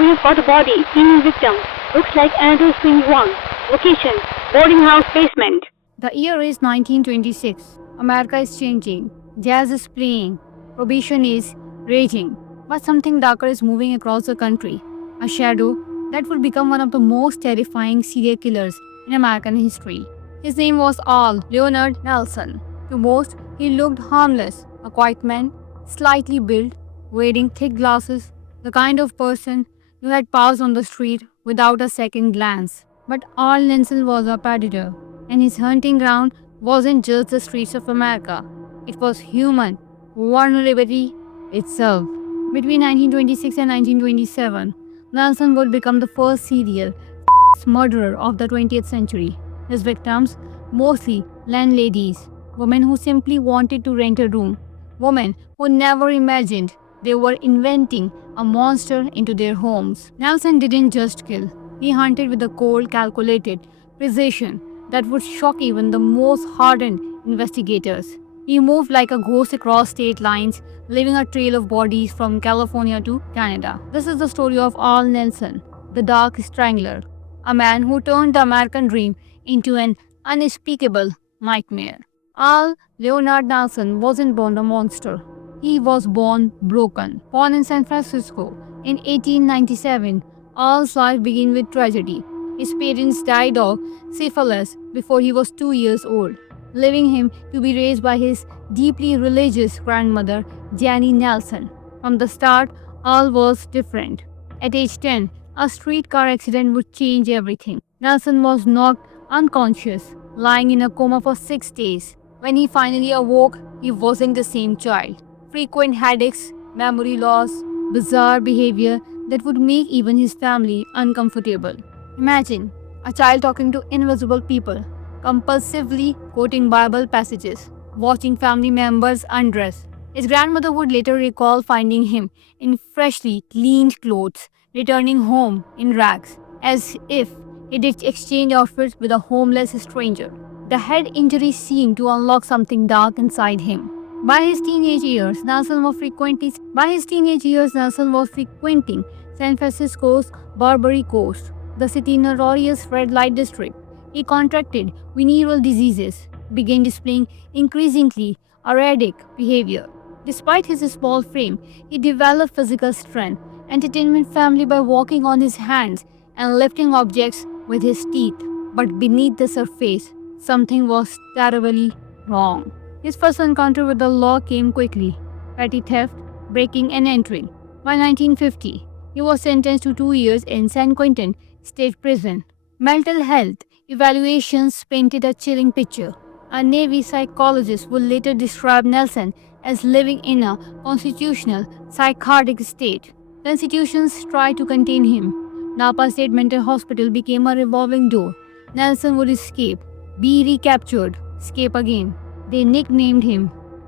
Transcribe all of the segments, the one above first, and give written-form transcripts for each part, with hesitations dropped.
We've got a body, female victim. Looks like another swing one. Location, boarding house basement. The year is 1926. America is changing. Jazz is playing. Prohibition is raging. But something darker is moving across the country. A shadow that would become one of the most terrifying serial killers in American history. His name was Al Leonard Nelson. To most, he looked harmless, a quiet man, slightly built, wearing thick glasses, the kind of person you had passed on the street without a second glance. But Al Nelson was a predator, and his hunting ground wasn't just the streets of America. It was human vulnerability itself. Between 1926 and 1927, Nelson would become the first serial murderer of the 20th century. His victims, mostly landladies, women who simply wanted to rent a room, women who never imagined they were inventing a monster into their homes. Nelson didn't just kill, he hunted with a cold, calculated precision that would shock even the most hardened investigators. He moved like a ghost across state lines, leaving a trail of bodies from California to Canada. This is the story of Al Nelson, the Dark Strangler, a man who turned the American dream into an unspeakable nightmare. Al Leonard Nelson wasn't born a monster. He was born broken. Born in San Francisco in 1897, Al's life began with tragedy. His parents died of syphilis before he was 2 years old, leaving him to be raised by his deeply religious grandmother, Jenny Nelson. From the start, Al was different. At age 10, a streetcar accident would change everything. Nelson was knocked unconscious, lying in a coma for 6 days. When he finally awoke, he wasn't the same child. Frequent headaches, memory loss, bizarre behavior that would make even his family uncomfortable. Imagine a child talking to invisible people, compulsively quoting Bible passages, watching family members undress. His grandmother would later recall finding him in freshly cleaned clothes, returning home in rags, as if he did exchange outfits with a homeless stranger. The head injury seemed to unlock something dark inside him. By his teenage years, Nelson was frequenting San Francisco's Barbary Coast, the city's notorious red light district. He contracted venereal diseases, began displaying increasingly erratic behavior. Despite his small frame, he developed physical strength, entertainment family by walking on his hands and lifting objects with his teeth. But beneath the surface, something was terribly wrong. His first encounter with the law came quickly: petty theft, breaking and entering. By 1950, he was sentenced to 2 years in San Quentin State Prison. Mental health evaluations painted a chilling picture. A Navy psychologist would later describe Nelson as living in a constitutional psychotic state. The institutions tried to contain him. Napa State Mental Hospital became a revolving door. Nelson would escape, be recaptured, escape again. They nicknamed him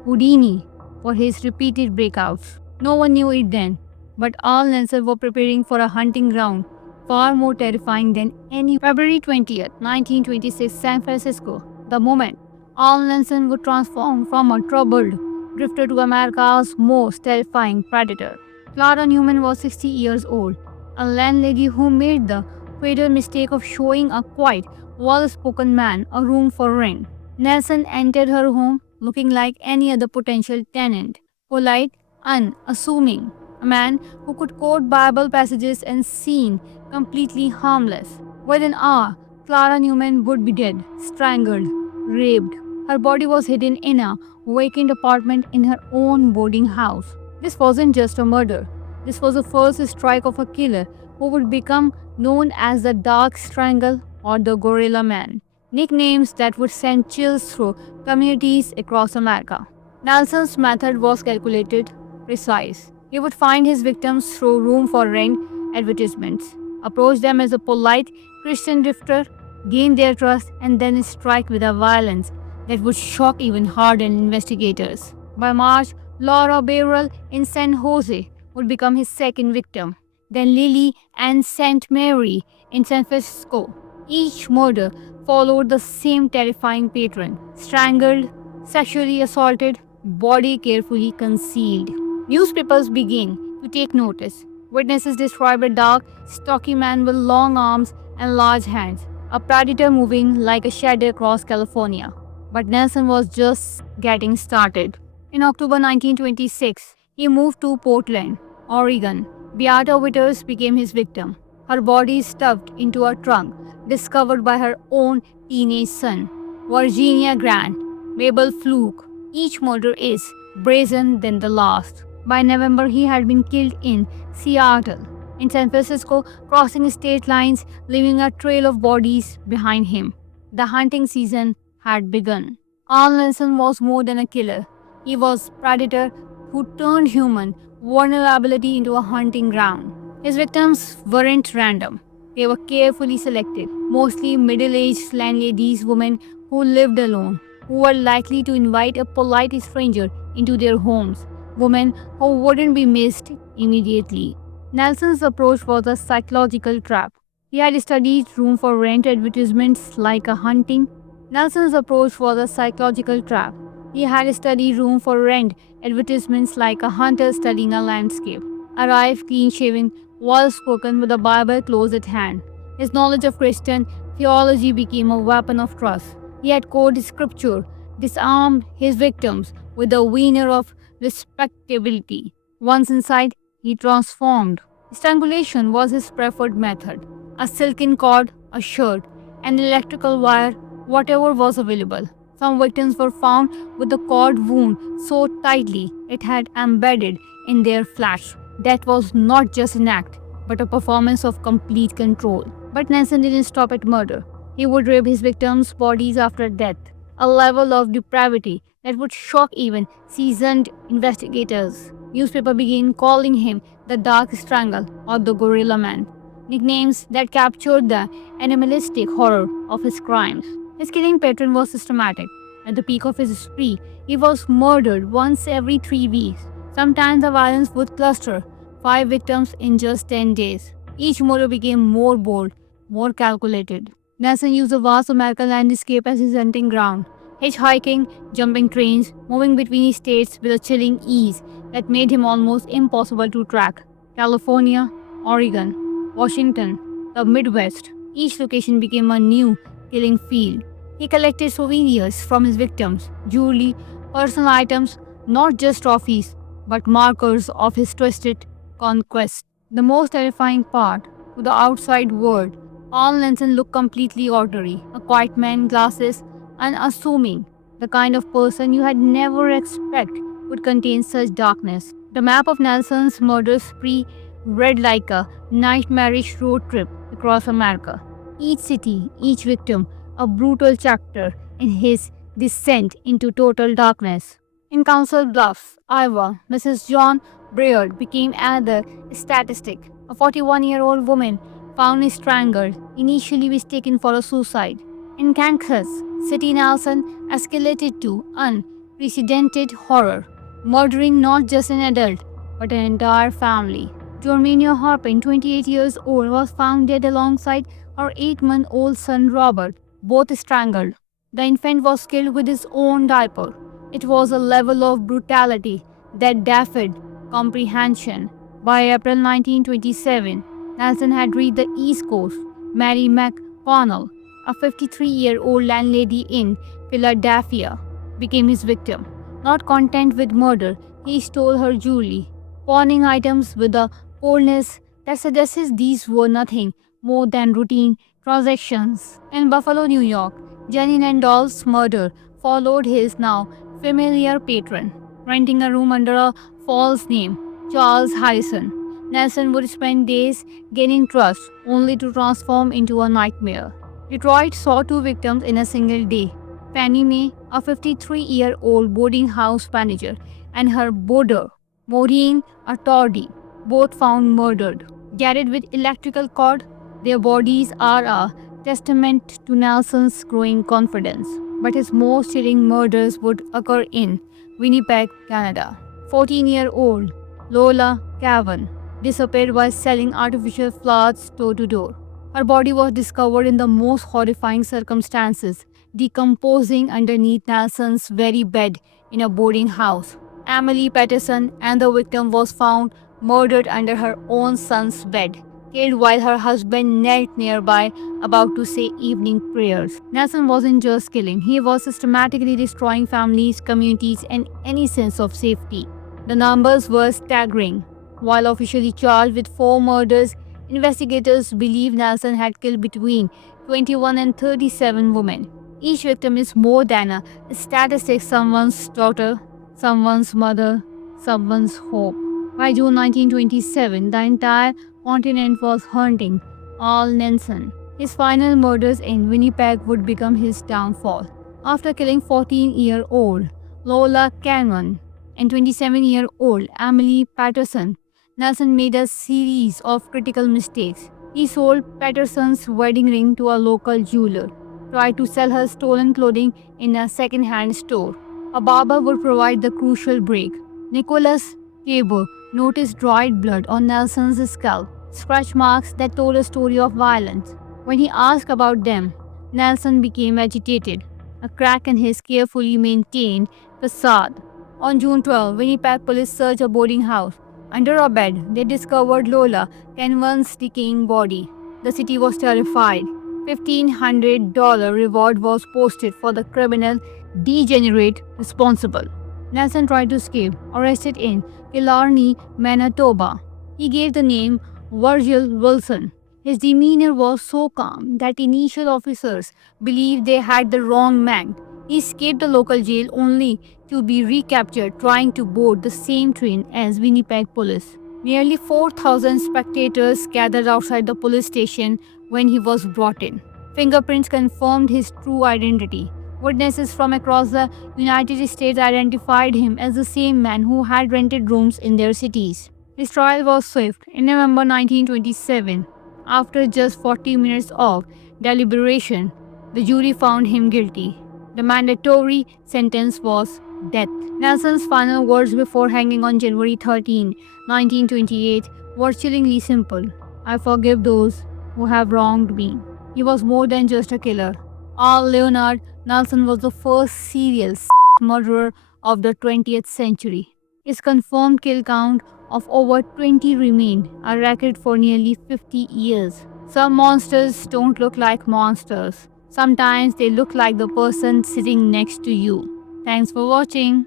Houdini for his repeated breakouts. No one knew it then, but Al Nelson were preparing for a hunting ground far more terrifying than any. February 20th, 1926, San Francisco, the moment Al Nelson would transform from a troubled drifter to America's most terrifying predator. Clara Newman was 60 years old, a landlady who made the fatal mistake of showing a quiet, well-spoken man a room for rent. Nelson entered her home looking like any other potential tenant, polite, unassuming, a man who could quote Bible passages and seem completely harmless. Within an hour, Clara Newman would be dead, strangled, raped. Her body was hidden in a vacant apartment in her own boarding house. This wasn't just a murder. This was the first strike of a killer who would become known as the Dark Strangle or the Gorilla Man, nicknames that would send chills through communities across America. Nelson's method was calculated, precise. He would find his victims through room for rent advertisements, approach them as a polite Christian drifter, gain their trust, and then strike with a violence that would shock even hardened investigators. By March, Laura Beryl in San Jose would become his second victim, then Lily and St. Mary in San Francisco. Each murder followed the same terrifying pattern: strangled, sexually assaulted, body carefully concealed. Newspapers began to take notice. Witnesses described a dark, stocky man with long arms and large hands, a predator moving like a shadow across California. But Nelson was just getting started. In October 1926, he moved to Portland, Oregon. Beata Withers became his victim. Her body stuffed into a trunk discovered by her own teenage son, Virginia Grant, Mabel Fluke. Each murder is brazen than the last. By November, he had been killed in Seattle, in San Francisco, crossing state lines, leaving a trail of bodies behind him. The hunting season had begun. Al Nelson was more than a killer. He was a predator who turned human vulnerability into a hunting ground. His victims weren't random. They were carefully selected, mostly middle-aged landladies, women who lived alone, who were likely to invite a polite stranger into their homes, women who wouldn't be missed immediately. Nelson's approach was a psychological trap. He had studied room for rent advertisements like a hunting. Nelson's approach was a psychological trap. He had studied room for rent advertisements like a hunter studying a landscape. Arrived clean-shaven, well-spoken with a Bible close at hand. His knowledge of Christian theology became a weapon of trust. He had quoted scripture, disarmed his victims with the veneer of respectability. Once inside, he transformed. Strangulation was his preferred method. A silken cord, a shirt, an electrical wire, whatever was available. Some victims were found with the cord wound so tightly it had embedded in their flesh. That was not just an act, but a performance of complete control. But Nelson didn't stop at murder. He would rape his victims' bodies after death, a level of depravity that would shock even seasoned investigators. Newspapers began calling him the Dark Strangle or the Gorilla Man, nicknames that captured the animalistic horror of his crimes. His killing pattern was systematic. At the peak of his spree, he was murdered once every 3 weeks. Sometimes the violence would cluster, 5 victims in just 10 days. Each murder became more bold, more calculated. Nelson used the vast American landscape as his hunting ground, hitchhiking, jumping trains, moving between states with a chilling ease that made him almost impossible to track. California, Oregon, Washington, the Midwest. Each location became a new killing field. He collected souvenirs from his victims, jewelry, personal items, not just trophies, but markers of his twisted conquest. The most terrifying part, to the outside world, Al Nelson looked completely ordinary, a quiet man, glasses, unassuming, the kind of person you had never expect would contain such darkness. The map of Nelson's murder spree read like a nightmarish road trip across America. Each city, each victim, a brutal chapter in his descent into total darkness. In Council Bluffs, Iowa, Mrs. John Breard became another statistic. A 41-year-old woman found strangled, initially mistaken for a suicide. In Kansas City, Nelson escalated to unprecedented horror, murdering not just an adult, but an entire family. Germania Harpin, 28 years old, was found dead alongside her 8-month-old son Robert, both strangled. The infant was killed with his own diaper. It was a level of brutality that defied comprehension. By April 1927, Nelson had reached the East Coast. Mary McConnell, a 53-year-old landlady in Philadelphia, became his victim. Not content with murder, he stole her jewelry, pawning items with a coldness that suggests these were nothing more than routine transactions. In Buffalo, New York, Jenny Randolph's murder followed his now familiar patron, renting a room under a false name, Charles Harrison. Nelson would spend days gaining trust, only to transform into a nightmare. Detroit saw 2 victims in a single day. Fannie Mae, a 53-year-old boarding house manager, and her boarder, Maureen Attordi, both found murdered. Garrett with electrical cord, their bodies are a testament to Nelson's growing confidence. But his most chilling murders would occur in Winnipeg, Canada. 14-year-old Lola Cavan disappeared while selling artificial flowers door to door. Her body was discovered in the most horrifying circumstances, decomposing underneath Nelson's very bed in a boarding house. Emily Patterson and the victim was found murdered under her own son's bed, killed while her husband knelt nearby about to say evening prayers. Nelson wasn't just killing, he was systematically destroying families, communities, and any sense of safety. The numbers were staggering. While officially charged with 4 murders, investigators believe Nelson had killed between 21 and 37 women. Each victim is more than a statistic, someone's daughter, someone's mother, someone's hope. By June 1927, the entire continent was haunting Al Nelson. His final murders in Winnipeg would become his downfall. After killing 14-year-old Lola Cannon and 27-year-old Emily Patterson, Nelson made a series of critical mistakes. He sold Patterson's wedding ring to a local jeweler, tried to sell her stolen clothing in a second-hand store. A barber would provide the crucial break. Nicholas Tabor noticed dried blood on Nelson's scalp, scratch marks that told a story of violence. When he asked about them, Nelson became agitated, a crack in his carefully maintained facade. On June 12, Winnipeg police searched a boarding house. Under a bed, they discovered Lola Canvon's decaying body. The city was terrified. $1,500 reward was posted for the criminal degenerate responsible. Nelson tried to escape, arrested in Killarney, Manitoba. He gave the name Virgil Wilson. His demeanor was so calm that initial officers believed they had the wrong man. He escaped the local jail only to be recaptured trying to board the same train as Winnipeg police. Nearly 4,000 spectators gathered outside the police station when he was brought in. Fingerprints confirmed his true identity. Witnesses from across the United States identified him as the same man who had rented rooms in their cities. His trial was swift. In November 1927, after just 40 minutes of deliberation, the jury found him guilty. The mandatory sentence was death. Nelson's final words before hanging on January 13, 1928 were chillingly simple. I forgive those who have wronged me. He was more than just a killer. Al Leonard Nelson was the first serial murderer of the 20th century. His confirmed kill count of over 20 remained a record for nearly 50 years. Some monsters don't look like monsters. Sometimes they look like the person sitting next to you. Thanks for watching.